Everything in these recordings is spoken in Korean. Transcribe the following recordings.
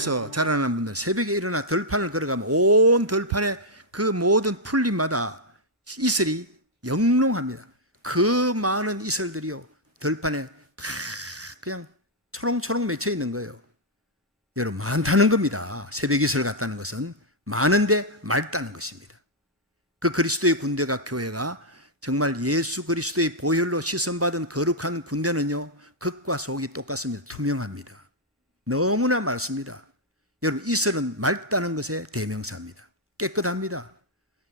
노예에서 자라나는 분들 새벽에 일어나 들판을 걸어가면 온 들판에 그 모든 풀잎마다 이슬이 영롱합니다. 그 많은 이슬들이요 들판에 다 그냥 초롱초롱 맺혀 있는 거예요. 여러분, 많다는 겁니다. 새벽 이슬 같다는 것은 많은데 맑다는 것입니다. 그 그리스도의 군대가, 교회가 정말 예수 그리스도의 보혈로 시선받은 거룩한 군대는요 겉과 속이 똑같습니다. 투명합니다. 너무나 맑습니다. 여러분, 이슬은 맑다는 것의 대명사입니다. 깨끗합니다.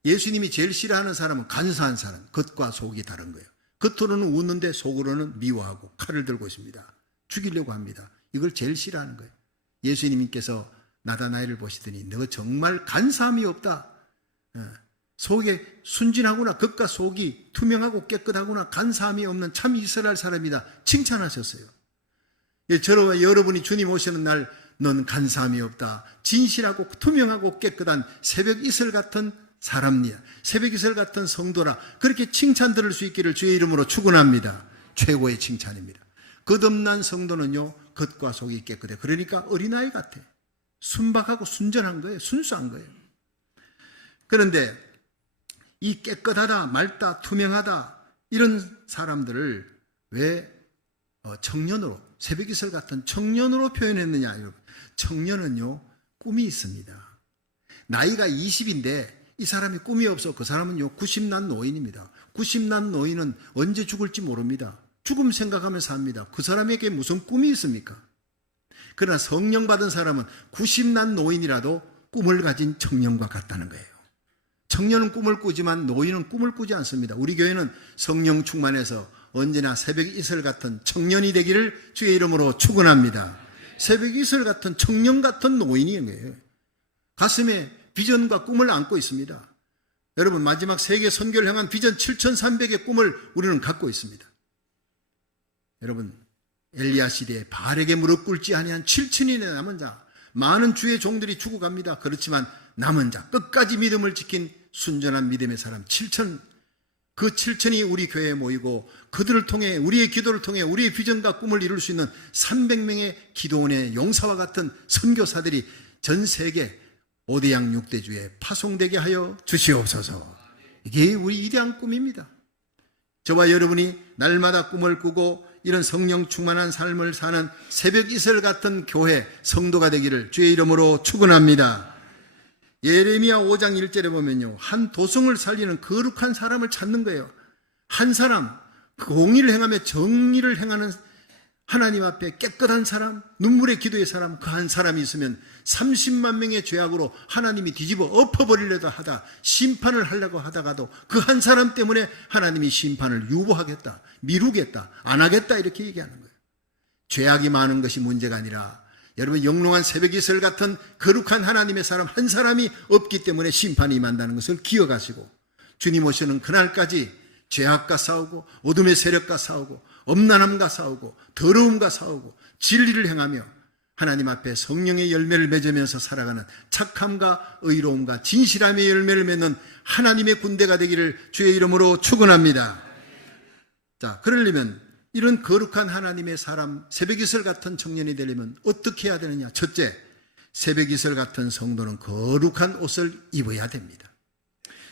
예수님이 제일 싫어하는 사람은 간사한 사람, 겉과 속이 다른 거예요. 겉으로는 웃는데 속으로는 미워하고 칼을 들고 있습니다. 죽이려고 합니다. 이걸 제일 싫어하는 거예요. 예수님께서 나다나엘을 보시더니 너 정말 간사함이 없다. 속에 순진하구나. 겉과 속이 투명하고 깨끗하구나. 간사함이 없는 참 이스라엘 사람이다. 칭찬하셨어요. 저와 여러분이 주님 오시는 날 넌 간사함이 없다. 진실하고 투명하고 깨끗한 새벽 이슬 같은 사람이야. 새벽 이슬 같은 성도라. 그렇게 칭찬 들을 수 있기를 주의 이름으로 축원합니다. 최고의 칭찬입니다. 거듭난 성도는요 겉과 속이 깨끗해. 그러니까 어린아이 같아. 순박하고 순전한 거예요. 순수한 거예요. 그런데 이 깨끗하다, 맑다, 투명하다 이런 사람들을 왜 청년으로, 새벽 이슬 같은 청년으로 표현했느냐. 여러분, 청년은요 꿈이 있습니다. 나이가 20인데 이 사람이 꿈이 없어. 그 사람은요 90난 노인입니다. 90난 노인은 언제 죽을지 모릅니다. 죽음 생각하면서 삽니다. 그 사람에게 무슨 꿈이 있습니까? 그러나 성령 받은 사람은 90난 노인이라도 꿈을 가진 청년과 같다는 거예요. 청년은 꿈을 꾸지만 노인은 꿈을 꾸지 않습니다. 우리 교회는 성령 충만해서 언제나 새벽 이슬 같은 청년이 되기를 주의 이름으로 축원합니다. 새벽 이슬 같은 청년 같은 노인인 거예요. 가슴에 비전과 꿈을 안고 있습니다. 여러분, 마지막 세계 선교를 향한 비전 7,300의 꿈을 우리는 갖고 있습니다. 여러분, 엘리야 시대에 바알에게 무릎 꿇지 아니한 7,000인의 남은 자, 많은 주의 종들이 죽어갑니다. 그렇지만 남은 자, 끝까지 믿음을 지킨 순전한 믿음의 사람 7,000, 그 7,000이 우리 교회에 모이고 그들을 통해, 우리의 기도를 통해 우리의 비전과 꿈을 이룰 수 있는 300명의 기도원의 용사와 같은 선교사들이 전 세계 5대양 6대주에 파송되게 하여 주시옵소서. 이게 우리 위대한 꿈입니다. 저와 여러분이 날마다 꿈을 꾸고 이런 성령 충만한 삶을 사는 새벽 이슬 같은 교회, 성도가 되기를 주의 이름으로 축원합니다. 예레미야 5장 1절에 보면요, 한 도성을 살리는 거룩한 사람을 찾는 거예요. 한 사람, 공의를 행하며 정의를 행하는 하나님 앞에 깨끗한 사람, 눈물의 기도의 사람, 그 한 사람이 있으면 30만 명의 죄악으로 하나님이 뒤집어 엎어버리려다 하다, 심판을 하려고 하다가도 그 한 사람 때문에 하나님이 심판을 유보하겠다, 미루겠다, 안 하겠다 이렇게 얘기하는 거예요. 죄악이 많은 것이 문제가 아니라 여러분, 영롱한 새벽 이슬 같은 거룩한 하나님의 사람 한 사람이 없기 때문에 심판이 임한다는 것을 기억하시고 주님 오시는 그날까지 죄악과 싸우고 어둠의 세력과 싸우고 엄난함과 싸우고 더러움과 싸우고 진리를 행하며 하나님 앞에 성령의 열매를 맺으면서 살아가는 착함과 의로움과 진실함의 열매를 맺는 하나님의 군대가 되기를 주의 이름으로 축원합니다. 자, 그러려면 이런 거룩한 하나님의 사람, 새벽 이슬 같은 청년이 되려면 어떻게 해야 되느냐? 첫째, 새벽 이슬 같은 성도는 거룩한 옷을 입어야 됩니다.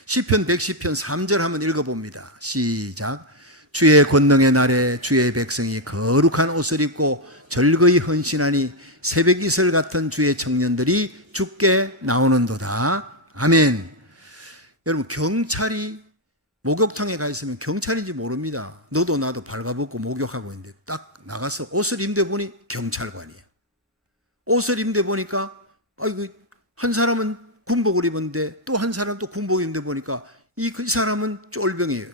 시편 110편 3절 한번 읽어봅니다. 시작. 주의 권능의 날에 주의 백성이 거룩한 옷을 입고 절거히 헌신하니 새벽 이슬 같은 주의 청년들이 주께 나오는도다. 아멘. 여러분, 경찰이 목욕탕에 가 있으면 경찰인지 모릅니다. 너도 나도 발가벗고 목욕하고 있는데 딱 나가서 옷을 입는데 보니 경찰관이에요. 옷을 입는데 보니까 아이고, 한 사람은 군복을 입었는데 또 한 사람은 또 군복을 입는데 보니까 이 사람은 쫄병이에요.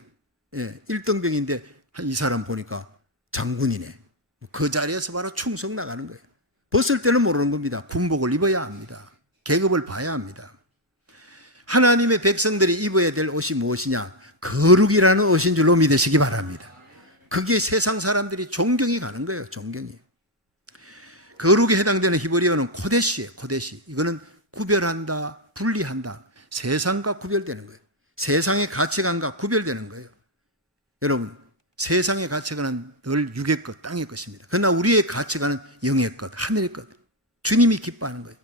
예, 1등병인데 이 사람 보니까 장군이네. 그 자리에서 바로 충성 나가는 거예요. 벗을 때는 모르는 겁니다. 군복을 입어야 합니다. 계급을 봐야 합니다. 하나님의 백성들이 입어야 될 옷이 무엇이냐? 거룩이라는 옷인 줄로 믿으시기 바랍니다. 그게 세상 사람들이 존경이 가는 거예요. 존경이. 거룩에 해당되는 히브리어는 코데시예요. 코데시. 이거는 구별한다, 분리한다. 세상과 구별되는 거예요. 세상의 가치관과 구별되는 거예요. 여러분, 세상의 가치관은 늘 육의 것, 땅의 것입니다. 그러나 우리의 가치관은 영의 것, 하늘의 것. 주님이 기뻐하는 거예요.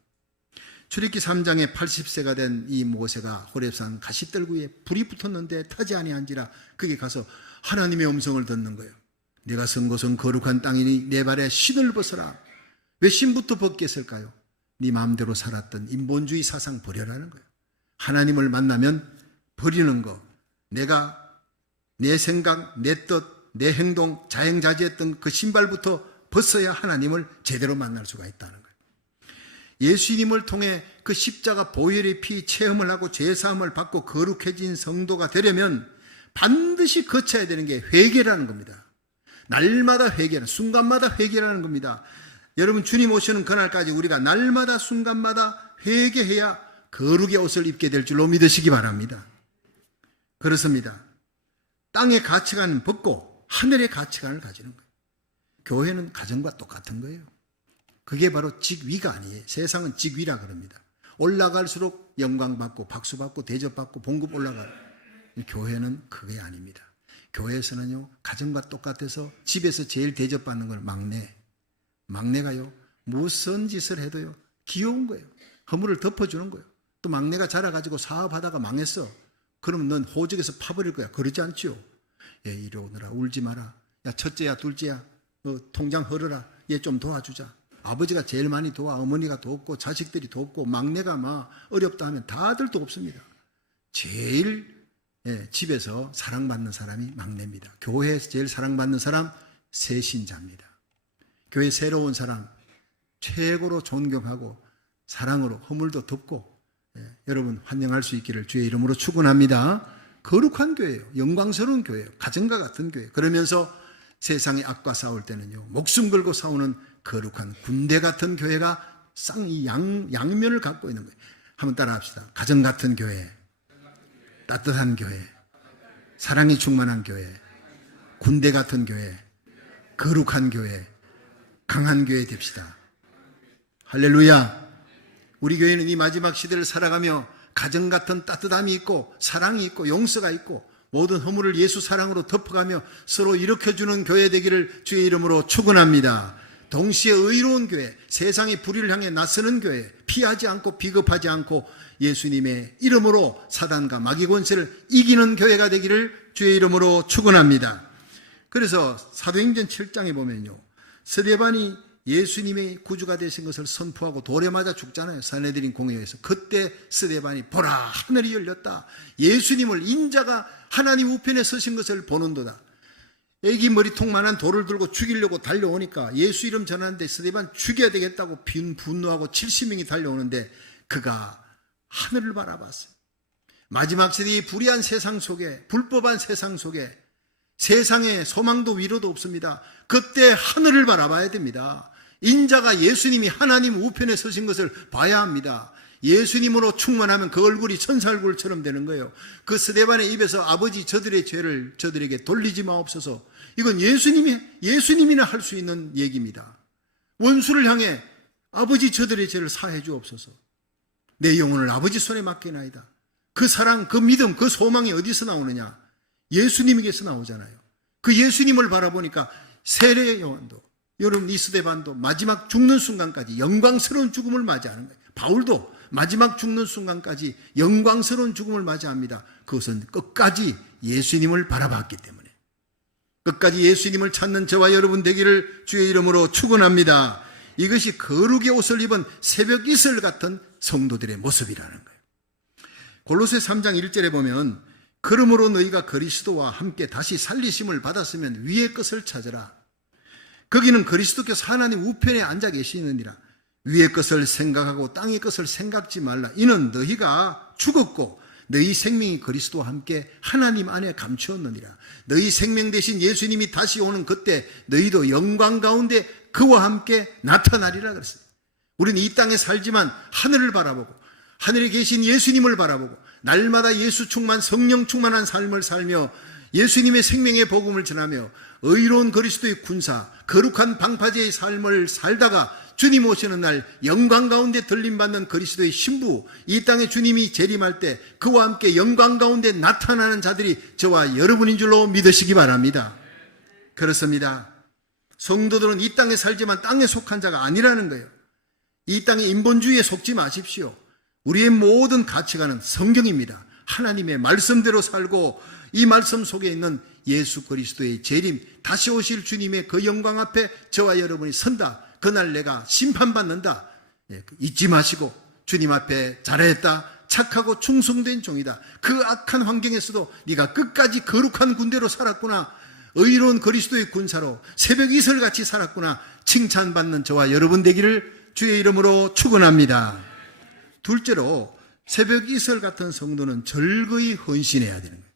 출애굽기 3장에 80세가 된 이 모세가 호렙산 가시떨구에 불이 붙었는데 타지 아니한지라 거기 가서 하나님의 음성을 듣는 거예요. 내가 선 곳은 거룩한 땅이니 내 발에 신을 벗어라. 왜 신부터 벗겠을까요? 네 마음대로 살았던 인본주의 사상 버려라는 거예요. 하나님을 만나면 버리는 거, 내가 내 생각, 내 뜻, 내 행동, 자행자지했던 그 신발부터 벗어야 하나님을 제대로 만날 수가 있다는 거예요. 예수님을 통해 그 십자가 보혈의 피 체험을 하고 죄사함을 받고 거룩해진 성도가 되려면 반드시 거쳐야 되는 게 회개라는 겁니다. 날마다 회개라는, 순간마다 회개라는 겁니다. 여러분, 주님 오시는 그날까지 우리가 날마다 순간마다 회개해야 거룩의 옷을 입게 될 줄로 믿으시기 바랍니다. 그렇습니다. 땅의 가치관은 벗고 하늘의 가치관을 가지는 거예요. 교회는 가정과 똑같은 거예요. 그게 바로 직위가 아니에요. 세상은 직위라 그럽니다. 올라갈수록 영광받고 박수받고 대접받고 봉급 올라가요. 교회는 그게 아닙니다. 교회에서는요, 가정과 똑같아서 집에서 제일 대접받는 건 막내가요, 무슨 짓을 해도요 귀여운 거예요. 허물을 덮어주는 거예요. 또 막내가 자라가지고 사업하다가 망했어. 그러면 넌 호적에서 파버릴 거야. 그러지 않지요. 얘 이리 오너라, 울지 마라. 야, 첫째야 둘째야, 너 통장 헐어라. 얘 좀 도와주자. 아버지가 제일 많이 도와. 어머니가 돕고 자식들이 돕고 막내가 막 어렵다 하면 다들 돕습니다. 제일 집에서 사랑받는 사람이 막내입니다. 교회에서 제일 사랑받는 사람 새신자입니다. 교회 새로운 사람 최고로 존경하고 사랑으로 허물도 덮고 여러분 환영할 수 있기를 주의 이름으로 축원합니다. 거룩한 교회예요. 영광스러운 교회예요. 가정과 같은 교회. 그러면서 세상의 악과 싸울 때는요, 목숨 걸고 싸우는 거룩한 군대 같은 교회가 양면을 갖고 있는 거예요. 한번 따라 합시다. 가정 같은 교회, 따뜻한 교회, 사랑이 충만한 교회, 군대 같은 교회, 거룩한 교회, 강한 교회 됩시다. 할렐루야. 우리 교회는 이 마지막 시대를 살아가며 가정 같은 따뜻함이 있고 사랑이 있고 용서가 있고 모든 허물을 예수 사랑으로 덮어가며 서로 일으켜주는 교회 되기를 주의 이름으로 축원합니다. 동시에 의로운 교회, 세상의 불의를 향해 나서는 교회, 피하지 않고 비겁하지 않고 예수님의 이름으로 사단과 마귀 권세를 이기는 교회가 되기를 주의 이름으로 축원합니다. 그래서 사도행전 7장에 보면요, 스데반이 예수님의 구주가 되신 것을 선포하고 돌에 맞아 죽잖아요. 산헤드린 공회에서. 그때 스데반이 보라, 하늘이 열렸다. 예수님을, 인자가 하나님 우편에 서신 것을 보는도다. 애기 머리통만한 돌을 들고 죽이려고 달려오니까 예수 이름 전하는데 스데반 죽여야 되겠다고 분노하고 70명이 달려오는데 그가 하늘을 바라봤어요. 마지막 시대의 불의한 세상 속에, 불법한 세상 속에 세상에 소망도 위로도 없습니다. 그때 하늘을 바라봐야 됩니다. 인자가 예수님이 하나님 우편에 서신 것을 봐야 합니다. 예수님으로 충만하면 그 얼굴이 천사 얼굴처럼 되는 거예요. 그 스데반의 입에서 아버지 저들의 죄를 저들에게 돌리지 마옵소서. 이건 예수님이나 할 수 있는 얘기입니다. 원수를 향해 아버지 저들의 죄를 사해 주옵소서. 내 영혼을 아버지 손에 맡기나이다. 그 사랑, 그 믿음, 그 소망이 어디서 나오느냐? 예수님에게서 나오잖아요. 그 예수님을 바라보니까 세례 요한도, 여러분 이 스데반도 마지막 죽는 순간까지 영광스러운 죽음을 맞이하는 거예요. 바울도 마지막 죽는 순간까지 영광스러운 죽음을 맞이합니다. 그것은 끝까지 예수님을 바라봤기 때문에. 끝까지 예수님을 찾는 저와 여러분 되기를 주의 이름으로 축원합니다. 이것이 거룩의 옷을 입은 새벽 이슬 같은 성도들의 모습이라는 거예요. 골로새 3장 1절에 보면 그러므로 너희가 그리스도와 함께 다시 살리심을 받았으면 위의 것을 찾으라. 거기는 그리스도께서 하나님 우편에 앉아 계시느니라. 위의 것을 생각하고 땅의 것을 생각지 말라. 이는 너희가 죽었고 너희 생명이 그리스도와 함께 하나님 안에 감추었느니라. 너희 생명 대신 예수님이 다시 오는 그때 너희도 영광 가운데 그와 함께 나타나리라 그랬어요. 우리는 이 땅에 살지만 하늘을 바라보고 하늘에 계신 예수님을 바라보고 날마다 예수 충만, 성령 충만한 삶을 살며 예수님의 생명의 복음을 전하며 의로운 그리스도의 군사, 거룩한 방파제의 삶을 살다가 주님 오시는 날 영광 가운데 들림받는 그리스도의 신부, 이 땅에 주님이 재림할 때 그와 함께 영광 가운데 나타나는 자들이 저와 여러분인 줄로 믿으시기 바랍니다. 그렇습니다. 성도들은 이 땅에 살지만 땅에 속한 자가 아니라는 거예요. 이 땅의 인본주의에 속지 마십시오. 우리의 모든 가치관은 성경입니다. 하나님의 말씀대로 살고 이 말씀 속에 있는 예수 그리스도의 재림, 다시 오실 주님의 그 영광 앞에 저와 여러분이 선다. 그날 내가 심판받는다. 잊지 마시고 주님 앞에 잘했다. 착하고 충성된 종이다. 그 악한 환경에서도 네가 끝까지 거룩한 군대로 살았구나. 의로운 그리스도의 군사로 새벽 이슬같이 살았구나. 칭찬받는 저와 여러분 되기를 주의 이름으로 축원합니다. 둘째로 새벽 이슬 같은 성도는 절거히 헌신해야 되는 거예요.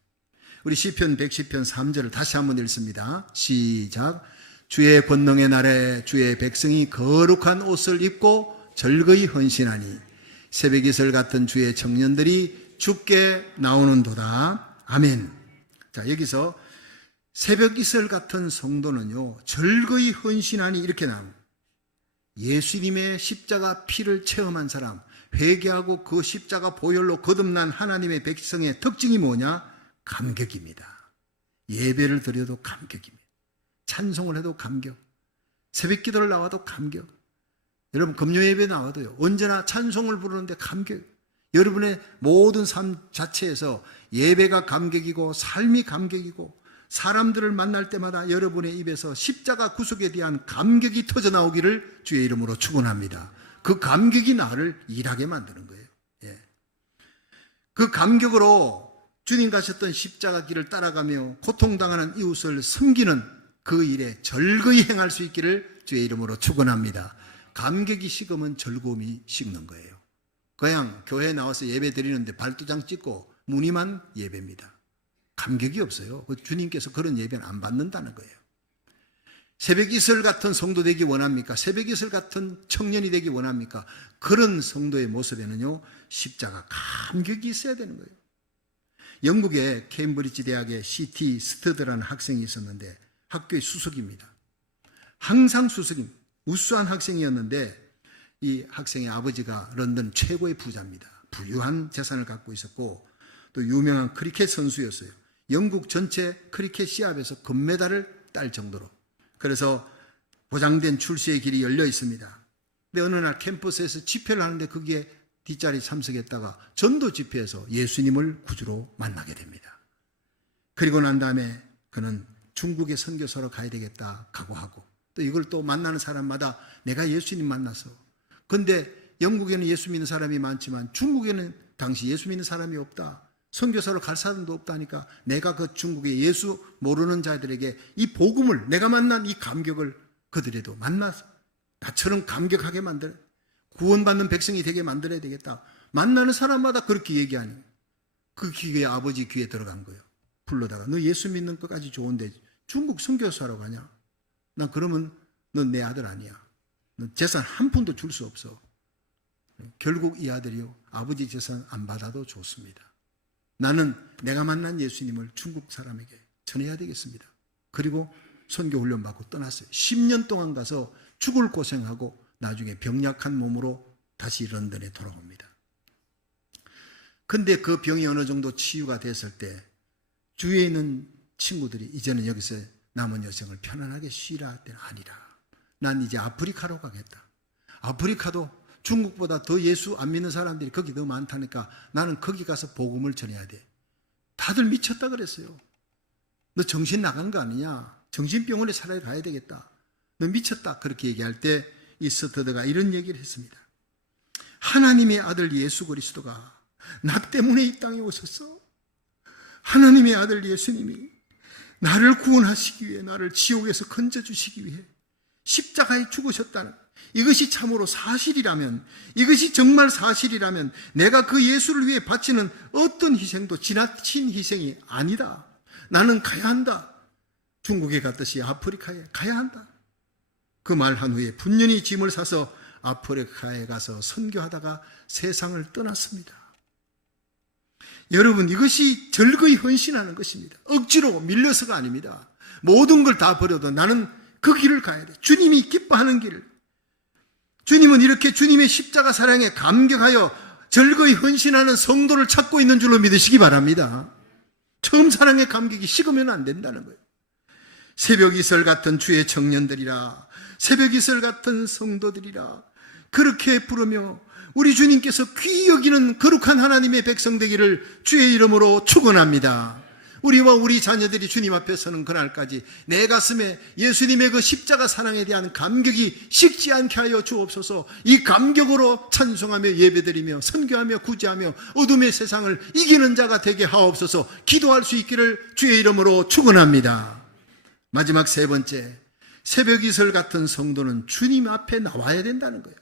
우리 시편 110편 3절을 다시 한번 읽습니다. 시작. 주의 권능의 날에 주의 백성이 거룩한 옷을 입고 절거히 헌신하니 새벽 이슬 같은 주의 청년들이 주께 나오는도다. 아멘. 자, 여기서 새벽 이슬 같은 성도는요, 절거히 헌신하니 이렇게 나옵니다. 예수님의 십자가 피를 체험한 사람, 회개하고 그 십자가 보혈로 거듭난 하나님의 백성의 특징이 뭐냐? 감격입니다. 예배를 드려도 감격입니다. 찬송을 해도 감격. 새벽 기도를 나와도 감격. 여러분 금요 예배 나와도요, 언제나 찬송을 부르는데 감격. 여러분의 모든 삶 자체에서 예배가 감격이고 삶이 감격이고 사람들을 만날 때마다 여러분의 입에서 십자가 구속에 대한 감격이 터져 나오기를 주의 이름으로 축원합니다. 그 감격이 나를 일하게 만드는 거예요. 예. 그 감격으로 주님 가셨던 십자가 길을 따라가며 고통당하는 이웃을 섬기는 그 일에 절거히 행할 수 있기를 주의 이름으로 축원합니다. 감격이 식으면 즐거움이 식는 거예요. 그냥 교회에 나와서 예배 드리는데 발도장 찍고 무늬만 예배입니다. 감격이 없어요. 주님께서 그런 예배는 안 받는다는 거예요. 새벽 이슬 같은 성도 되기 원합니까? 새벽 이슬 같은 청년이 되기 원합니까? 그런 성도의 모습에는요, 십자가 감격이 있어야 되는 거예요. 영국의 케임브리지 대학의 C.T. 스터드라는 학생이 있었는데 학교의 수석입니다. 항상 수석입니다. 우수한 학생이었는데 이 학생의 아버지가 런던 최고의 부자입니다. 부유한 재산을 갖고 있었고 또 유명한 크리켓 선수였어요. 영국 전체 크리켓 시합에서 금메달을 딸 정도로. 그래서 보장된 출세의 길이 열려 있습니다. 근데 어느 날 캠퍼스에서 집회를 하는데 거기에 뒷자리 참석했다가 전도 집회에서 예수님을 구주로 만나게 됩니다. 그리고 난 다음에 그는 중국의 선교사로 가야 되겠다 각오하고 또 이걸 또 만나는 사람마다 내가 예수님 만나서, 근데 영국에는 예수 믿는 사람이 많지만 중국에는 당시 예수 믿는 사람이 없다. 선교사로 갈 사람도 없다니까 내가 그 중국의 예수 모르는 자들에게 이 복음을, 내가 만난 이 감격을 그들에도 만나서 나처럼 감격하게 만들어 구원받는 백성이 되게 만들어야 되겠다. 만나는 사람마다 그렇게 얘기하니 그 귀에 아버지 귀에 들어간 거예요. 불러다가 너 예수 믿는 것까지 좋은데 중국 선교사로 가냐? 난 그러면 넌 내 아들 아니야. 넌 재산 한 푼도 줄 수 없어. 결국 이 아들이요, 아버지 재산 안 받아도 좋습니다. 나는 내가 만난 예수님을 중국 사람에게 전해야 되겠습니다. 그리고 선교 훈련 받고 떠났어요. 10년 동안 가서 죽을 고생하고 나중에 병약한 몸으로 다시 런던에 돌아옵니다. 근데 그 병이 어느 정도 치유가 됐을 때 주위에 있는 친구들이 이제는 여기서 남은 여생을 편안하게 쉬라 할 때는 아니라 난 이제 아프리카로 가겠다. 아프리카도 중국보다 더 예수 안 믿는 사람들이 거기 더 많다니까 나는 거기 가서 복음을 전해야 돼. 다들 미쳤다 그랬어요. 너 정신 나간 거 아니냐? 정신병원에 차라리 가야 되겠다. 너 미쳤다. 그렇게 얘기할 때 이 스터드가 이런 얘기를 했습니다. 하나님의 아들 예수 그리스도가 나 때문에 이 땅에 오셨어. 하나님의 아들 예수님이 나를 구원하시기 위해, 나를 지옥에서 건져주시기 위해 십자가에 죽으셨다는, 이것이 참으로 사실이라면, 이것이 정말 사실이라면 내가 그 예수를 위해 바치는 어떤 희생도 지나친 희생이 아니다. 나는 가야 한다. 중국에 갔듯이 아프리카에 가야 한다. 그 말 한 후에 분연히 짐을 싸서 아프리카에 가서 선교하다가 세상을 떠났습니다. 여러분, 이것이 절거히 헌신하는 것입니다. 억지로 밀려서가 아닙니다. 모든 걸 다 버려도 나는 그 길을 가야 돼. 주님이 기뻐하는 길을. 주님은 이렇게 주님의 십자가 사랑에 감격하여 절거히 헌신하는 성도를 찾고 있는 줄로 믿으시기 바랍니다. 처음 사랑의 감격이 식으면 안 된다는 거예요. 새벽 이슬 같은 주의 청년들이라, 새벽 이슬 같은 성도들이라, 그렇게 부르며 우리 주님께서 귀히 여기는 거룩한 하나님의 백성 되기를 주의 이름으로 축원합니다. 우리와 우리 자녀들이 주님 앞에 서는 그날까지 내 가슴에 예수님의 그 십자가 사랑에 대한 감격이 식지 않게 하여 주옵소서. 이 감격으로 찬송하며 예배드리며 선교하며 구제하며 어둠의 세상을 이기는 자가 되게 하옵소서. 기도할 수 있기를 주의 이름으로 축원합니다. 마지막 세 번째, 새벽 이슬 같은 성도는 주님 앞에 나와야 된다는 거예요.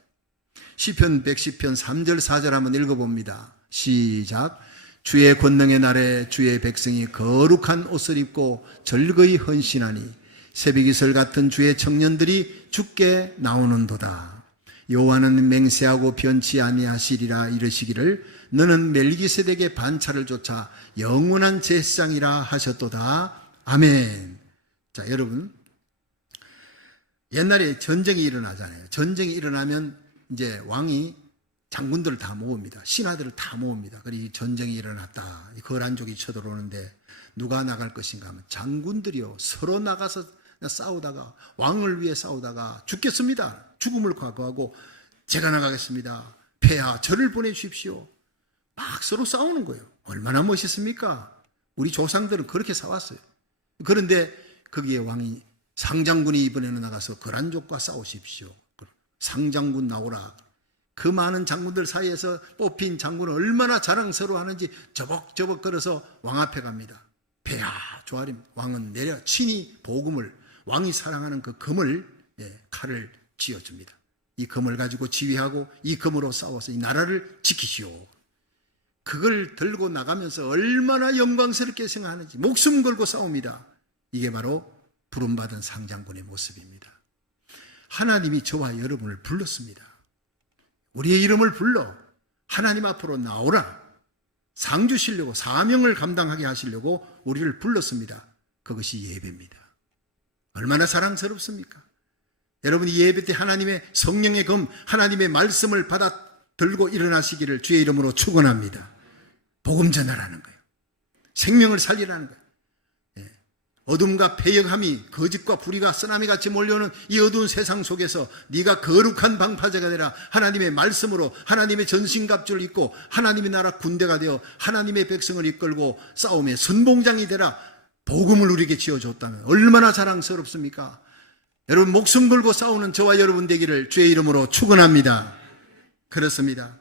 시편 110편 3절 4절 한번 읽어봅니다. 시작. 주의 권능의 날에 주의 백성이 거룩한 옷을 입고 절거히 헌신하니 새벽 이슬 같은 주의 청년들이 주께 나오는도다. 여호와는 맹세하고 변치 아니하시리라 이르시기를 너는 멜기세덱의 반차를 쫓아 영원한 제사장이라 하셨도다. 아멘. 자, 여러분, 옛날에 전쟁이 일어나잖아요. 전쟁이 일어나면 이제 왕이 장군들을 다 모읍니다. 신하들을 다 모읍니다. 그리고 전쟁이 일어났다. 거란족이 쳐들어오는데 누가 나갈 것인가 하면 장군들이요, 서로 나가서 싸우다가 왕을 위해 싸우다가 죽겠습니다. 죽음을 각오하고 제가 나가겠습니다. 폐하 저를 보내주십시오. 막 서로 싸우는 거예요. 얼마나 멋있습니까? 우리 조상들은 그렇게 싸웠어요. 그런데 거기에 왕이 상장군이 이번에는 나가서 거란족과 싸우십시오. 상장군 나오라. 그 많은 장군들 사이에서 뽑힌 장군은 얼마나 자랑스러워하는지 저벅저벅 걸어서 왕 앞에 갑니다. 폐하 조아림, 왕은 내려 친히 보금을, 왕이 사랑하는 그 금을, 칼을 쥐어줍니다. 이 금을 가지고 지휘하고 이 금으로 싸워서 이 나라를 지키시오. 그걸 들고 나가면서 얼마나 영광스럽게 생각하는지 목숨 걸고 싸웁니다. 이게 바로 부름받은 상장군의 모습입니다. 하나님이 저와 여러분을 불렀습니다. 우리의 이름을 불러 하나님 앞으로 나오라. 상 주시려고, 사명을 감당하게 하시려고 우리를 불렀습니다. 그것이 예배입니다. 얼마나 사랑스럽습니까? 여러분, 이 예배 때 하나님의 성령의 검, 하나님의 말씀을 받아 들고 일어나시기를 주의 이름으로 축원합니다. 복음 전하라는 거예요. 생명을 살리라는 거예요. 어둠과 패역함이, 거짓과 불의가 쓰나미같이 몰려오는 이 어두운 세상 속에서 네가 거룩한 방파제가 되라. 하나님의 말씀으로 하나님의 전신갑주를 입고 하나님의 나라 군대가 되어 하나님의 백성을 이끌고 싸움의 선봉장이 되라. 복음을 우리에게 지어줬다면 얼마나 자랑스럽습니까? 여러분, 목숨 걸고 싸우는 저와 여러분 되기를 주의 이름으로 축원합니다. 그렇습니다.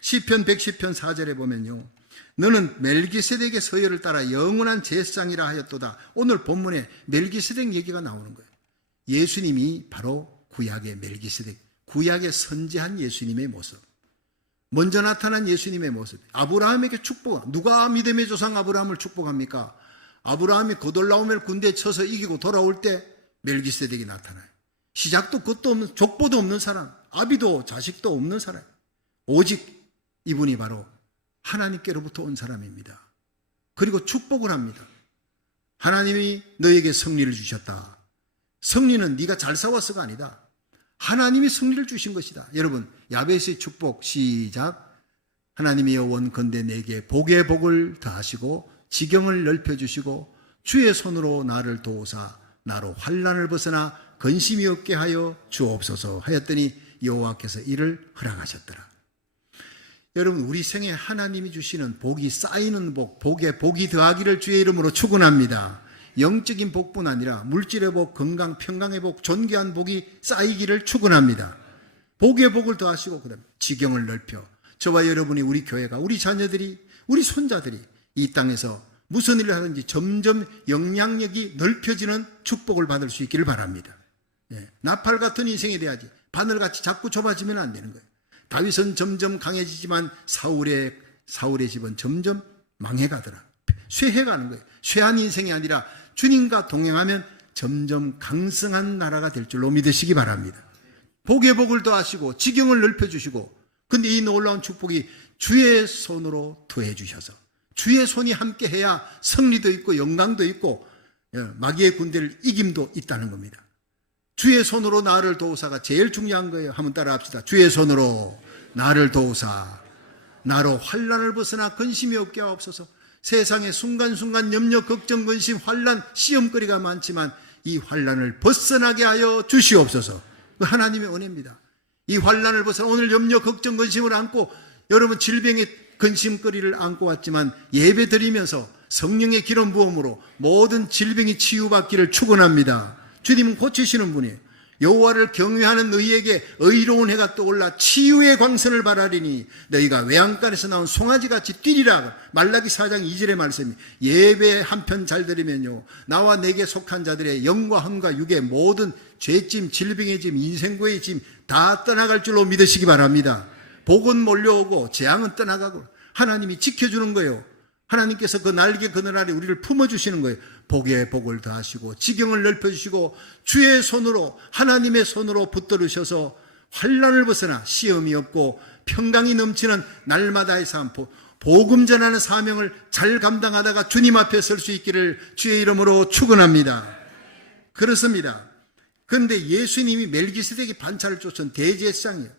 시편 110편 4절에 보면요, 너는 멜기세덱의 서열을 따라 영원한 제사장이라 하였도다. 오늘 본문에 멜기세덱 얘기가 나오는 거예요. 예수님이 바로 구약의 멜기세덱, 구약의 선지한 예수님의 모습, 먼저 나타난 예수님의 모습. 아브라함에게 축복. 누가 믿음의 조상 아브라함을 축복합니까? 아브라함이 고돌라오멜 군대에 쳐서 이기고 돌아올 때 멜기세덱이 나타나요. 시작도 끝도 없는, 족보도 없는 사람, 아비도 자식도 없는 사람, 오직 이분이 바로 하나님께로부터 온 사람입니다. 그리고 축복을 합니다. 하나님이 너에게 승리를 주셨다. 승리는 네가 잘 싸워서가 아니다. 하나님이 승리를 주신 것이다. 여러분, 야베스의 축복 시작. 하나님이여 원컨대 내게 복의 복을 더하시고 지경을 넓혀주시고 주의 손으로 나를 도우사 나로 환난을 벗어나 근심이 없게 하여 주옵소서 하였더니 여호와께서 이를 허락하셨더라. 여러분, 우리 생에 하나님이 주시는 복이 쌓이는 복, 복에 복이 더하기를 주의 이름으로 축원합니다. 영적인 복뿐 아니라 물질의 복, 건강, 평강의 복, 존귀한 복이 쌓이기를 축원합니다. 복의 복을 더하시고 그다음에 지경을 넓혀 저와 여러분이, 우리 교회가, 우리 자녀들이, 우리 손자들이 이 땅에서 무슨 일을 하든지 점점 영향력이 넓혀지는 축복을 받을 수 있기를 바랍니다. 나팔 같은 인생이 돼야지 바늘같이 자꾸 좁아지면 안 되는 거예요. 다윗은 점점 강해지지만 사울의 집은 점점 망해가더라. 쇠해가는 거예요. 쇠한 인생이 아니라 주님과 동행하면 점점 강성한 나라가 될 줄로 믿으시기 바랍니다. 복의 복을 더하시고 지경을 넓혀주시고, 근데 이 놀라운 축복이 주의 손으로 더해 주셔서, 주의 손이 함께 해야 승리도 있고 영광도 있고 마귀의 군대를 이김도 있다는 겁니다. 주의 손으로 나를 도우사가 제일 중요한 거예요. 한번 따라 합시다. 주의 손으로 나를 도우사 나로 환난을 벗어나 근심이 없게 하옵소서. 세상에 순간순간 염려, 걱정, 근심, 환난, 시험거리가 많지만 이 환난을 벗어나게 하여 주시옵소서. 하나님의 은혜입니다. 이 환난을 벗어 오늘 염려, 걱정, 근심을 안고 여러분 질병의 근심거리를 안고 왔지만 예배 드리면서 성령의 기름 부음으로 모든 질병이 치유받기를 축원합니다. 주님은 고치시는 분이에요. 여호와를 경외하는 너희에게 의로운 해가 떠올라 치유의 광선을 발하리니 너희가 외양간에서 나온 송아지같이 뛰리라. 말라기 4장 2절의 말씀이 예배 한편 잘 들으면요 나와 내게 속한 자들의 영과 함과 육의 모든 죄짐, 질병의 짐, 인생고의 짐 다 떠나갈 줄로 믿으시기 바랍니다. 복은 몰려오고 재앙은 떠나가고 하나님이 지켜주는 거예요. 하나님께서 그 날개 그늘 아래 우리를 품어주시는 거예요. 복에 복을 더하시고 지경을 넓혀주시고 주의 손으로 하나님의 손으로 붙들으셔서 환난을 벗어나 시험이 없고 평강이 넘치는 날마다의 삶, 복음 전하는 사명을 잘 감당하다가 주님 앞에 설 수 있기를 주의 이름으로 축원합니다. 그렇습니다. 그런데 예수님이 멜기세덱의 반차를 쫓은 대제사장이에요.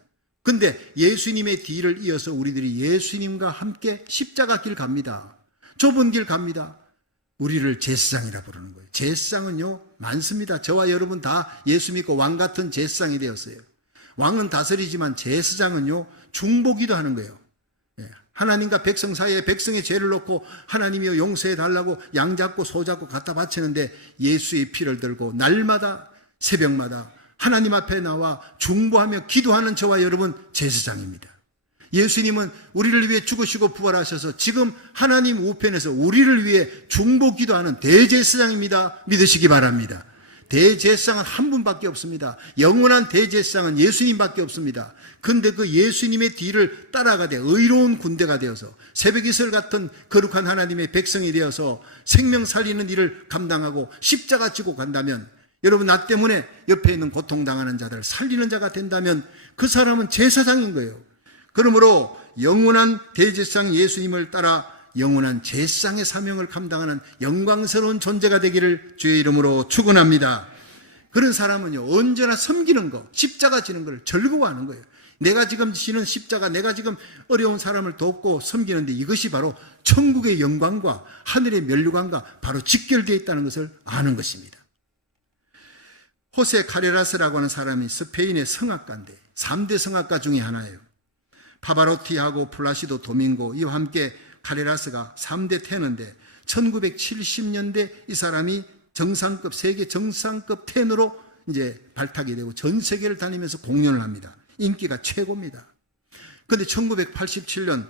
근데 예수님의 뒤를 이어서 우리들이 예수님과 함께 십자가 길 갑니다. 좁은 길 갑니다. 우리를 제사장이라 부르는 거예요. 제사장은요 많습니다. 저와 여러분 다 예수 믿고 왕 같은 제사장이 되었어요. 왕은 다스리지만 제사장은요 중보기도 하는 거예요. 하나님과 백성 사이에 백성의 죄를 놓고 하나님이여 용서해 달라고 양 잡고 소 잡고 갖다 바치는데 예수의 피를 들고 날마다 새벽마다 하나님 앞에 나와 중보하며 기도하는 저와 여러분 제사장입니다. 예수님은 우리를 위해 죽으시고 부활하셔서 지금 하나님 우편에서 우리를 위해 중보 기도하는 대제사장입니다. 믿으시기 바랍니다. 대제사장은 한 분밖에 없습니다. 영원한 대제사장은 예수님밖에 없습니다. 근데 그 예수님의 뒤를 따라가되 의로운 군대가 되어서 새벽이슬 같은 거룩한 하나님의 백성이 되어서 생명 살리는 일을 감당하고 십자가 지고 간다면 여러분 나 때문에 옆에 있는 고통당하는 자들을 살리는 자가 된다면 그 사람은 제사장인 거예요. 그러므로 영원한 대제사장 예수님을 따라 영원한 제사장의 사명을 감당하는 영광스러운 존재가 되기를 주의 이름으로 축원합니다. 그런 사람은요 언제나 섬기는 거, 십자가 지는 걸 즐거워하는 거예요. 내가 지금 지는 십자가, 내가 지금 어려운 사람을 돕고 섬기는데 이것이 바로 천국의 영광과 하늘의 면류관과 바로 직결되어 있다는 것을 아는 것입니다. 호세 카레라스라고 하는 사람이 스페인의 성악가인데 3대 성악가 중에 하나예요. 파바로티하고 플라시도 도밍고 이와 함께 카레라스가 3대 테너인데 1970년대 이 사람이 정상급, 세계 정상급 테너로 이제 발탁이 되고 전 세계를 다니면서 공연을 합니다. 인기가 최고입니다. 그런데 1987년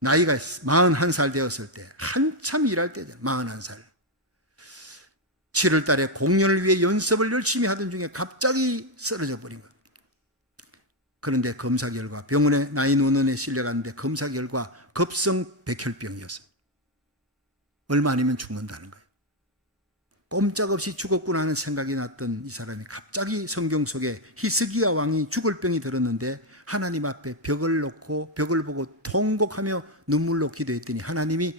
나이가 41살 되었을 때 한참 일할 때잖아요. 41살. 7월 달에 공연을 위해 연습을 열심히 하던 중에 갑자기 쓰러져 버린 거예요. 그런데 검사 결과 병원에 911에 실려갔는데 검사 결과 급성 백혈병이었어요. 얼마 아니면 죽는다는 거예요. 꼼짝없이 죽었구나 하는 생각이 났던 이 사람이 갑자기 성경 속에 히스기야 왕이 죽을 병이 들었는데 하나님 앞에 벽을 놓고 벽을 보고 통곡하며 눈물로 기도했더니 하나님이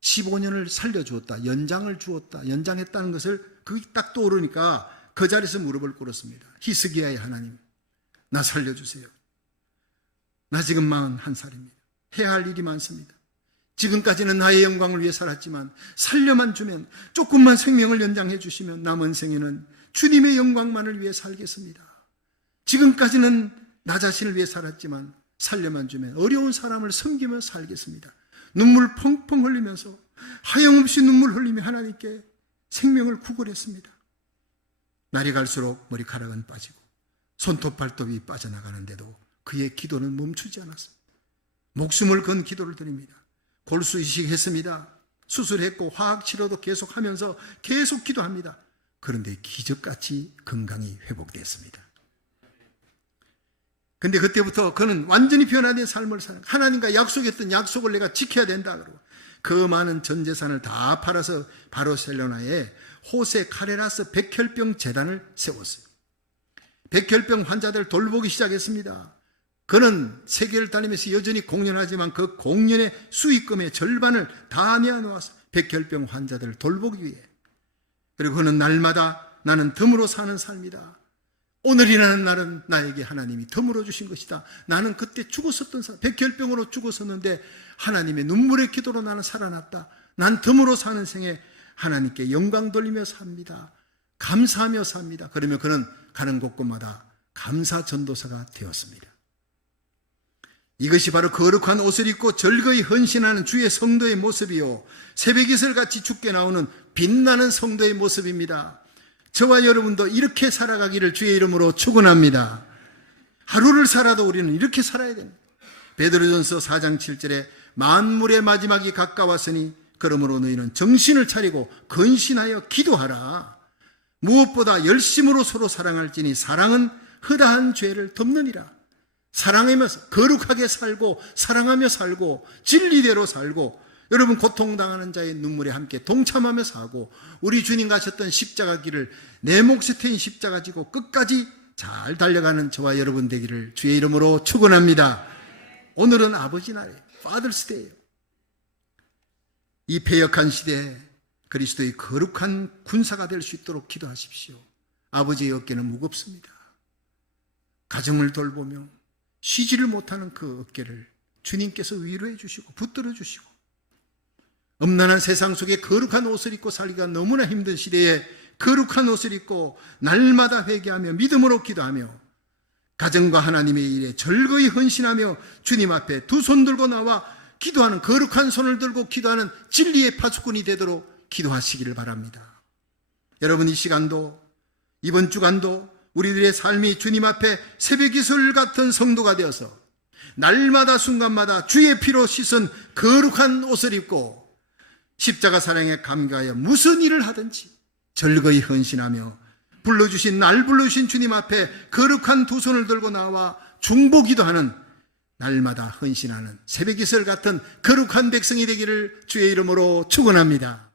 15년을 살려주었다, 연장을 주었다, 연장했다는 것을 그게 딱 떠오르니까 그 자리에서 무릎을 꿇었습니다. 히스기야의 하나님, 나 살려주세요. 나 지금 41살입니다. 해야 할 일이 많습니다. 지금까지는 나의 영광을 위해 살았지만 살려만 주면, 조금만 생명을 연장해 주시면 남은 생에는 주님의 영광만을 위해 살겠습니다. 지금까지는 나 자신을 위해 살았지만 살려만 주면 어려운 사람을 섬기며 살겠습니다. 눈물 펑펑 흘리면서 하염없이 눈물 흘리며 하나님께 생명을 구걸했습니다. 날이 갈수록 머리카락은 빠지고 손톱 발톱이 빠져나가는데도 그의 기도는 멈추지 않았습니다. 목숨을 건 기도를 드립니다. 골수 이식했습니다. 수술했고 화학치료도 계속하면서 계속 기도합니다. 그런데 기적같이 건강이 회복됐습니다. 근데 그때부터 그는 완전히 변화된 삶을 사는, 하나님과 약속했던 약속을 내가 지켜야 된다 그러고 그 많은 전 재산을 다 팔아서 바르셀로나에 호세 카레라스 백혈병 재단을 세웠어요. 백혈병 환자들 돌보기 시작했습니다. 그는 세계를 다니면서 여전히 공연하지만 그 공연의 수익금의 절반을 다 내어놓았어요. 백혈병 환자들을 돌보기 위해. 그리고 그는 날마다 나는 덤으로 사는 삶이다. 오늘이라는 날은 나에게 하나님이 덤으로 주신 것이다. 나는 그때 죽었었던 사람, 백혈병으로 죽었었는데 하나님의 눈물의 기도로 나는 살아났다. 난 덤으로 사는 생에 하나님께 영광 돌리며 삽니다. 감사하며 삽니다. 그러면 그는 가는 곳곳마다 감사 전도사가 되었습니다. 이것이 바로 거룩한 옷을 입고 절거히 헌신하는 주의 성도의 모습이요, 새벽이슬같이 죽게 나오는 빛나는 성도의 모습입니다. 저와 여러분도 이렇게 살아가기를 주의 이름으로 축원합니다. 하루를 살아도 우리는 이렇게 살아야 됩니다. 베드로전서 4장 7절에 만물의 마지막이 가까웠으니 그러므로 너희는 정신을 차리고 근신하여 기도하라. 무엇보다 열심으로 서로 사랑할지니 사랑은 허다한 죄를 덮느니라. 사랑하면서 거룩하게 살고 사랑하며 살고 진리대로 살고, 여러분 고통당하는 자의 눈물에 함께 동참하며 사고, 우리 주님 가셨던 십자가 길을 내 몫에 태인 십자가 지고 끝까지 잘 달려가는 저와 여러분 되기를 주의 이름으로 축원합니다. 오늘은 아버지 날이에요. Father's Day예요. 이 패역한 시대에 그리스도의 거룩한 군사가 될 수 있도록 기도하십시오. 아버지의 어깨는 무겁습니다. 가정을 돌보며 쉬지를 못하는 그 어깨를 주님께서 위로해 주시고 붙들어 주시고, 음란한 세상 속에 거룩한 옷을 입고 살기가 너무나 힘든 시대에 거룩한 옷을 입고 날마다 회개하며 믿음으로 기도하며 가정과 하나님의 일에 절거히 헌신하며 주님 앞에 두 손 들고 나와 기도하는, 거룩한 손을 들고 기도하는 진리의 파수꾼이 되도록 기도하시기를 바랍니다. 여러분, 이 시간도 이번 주간도 우리들의 삶이 주님 앞에 새벽이슬 같은 성도가 되어서 날마다 순간마다 주의 피로 씻은 거룩한 옷을 입고 십자가 사랑에 감사하여 무슨 일을 하든지 절거히 헌신하며 날 불러주신 주님 앞에 거룩한 두 손을 들고 나와 중보기도하는, 날마다 헌신하는 새벽이슬 같은 거룩한 백성이 되기를 주의 이름으로 축원합니다.